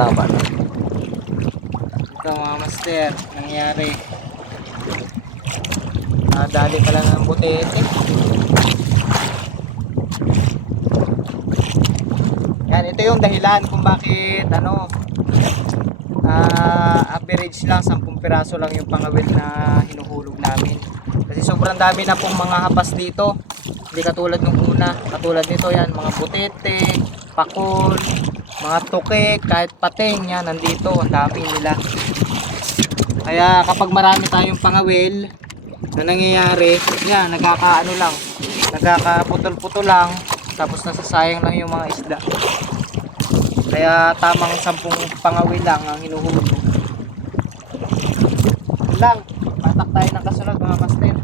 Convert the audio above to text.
tama na. Ito mga master, nangyari. Nadali pala ng butete. Yan, ito yung dahilan kung bakit average lang 10 piraso lang yung pangawil na hinuhulog namin. Kasi sobrang dami na pong mga hapas dito. Hindi katulad nung una. Katulad nito yan, mga butete, pakol, mga tukik, kahit pating yan nandito. Ang dami nila. Kaya kapag marami tayong pangawil na nangyayari, yan, nagkakaputol-putol lang, tapos nasasayang lang yung mga isda. Kaya tamang 10 pangawil lang ang hinuhulog. Yun lang, patak tayo ng kasunod mga master.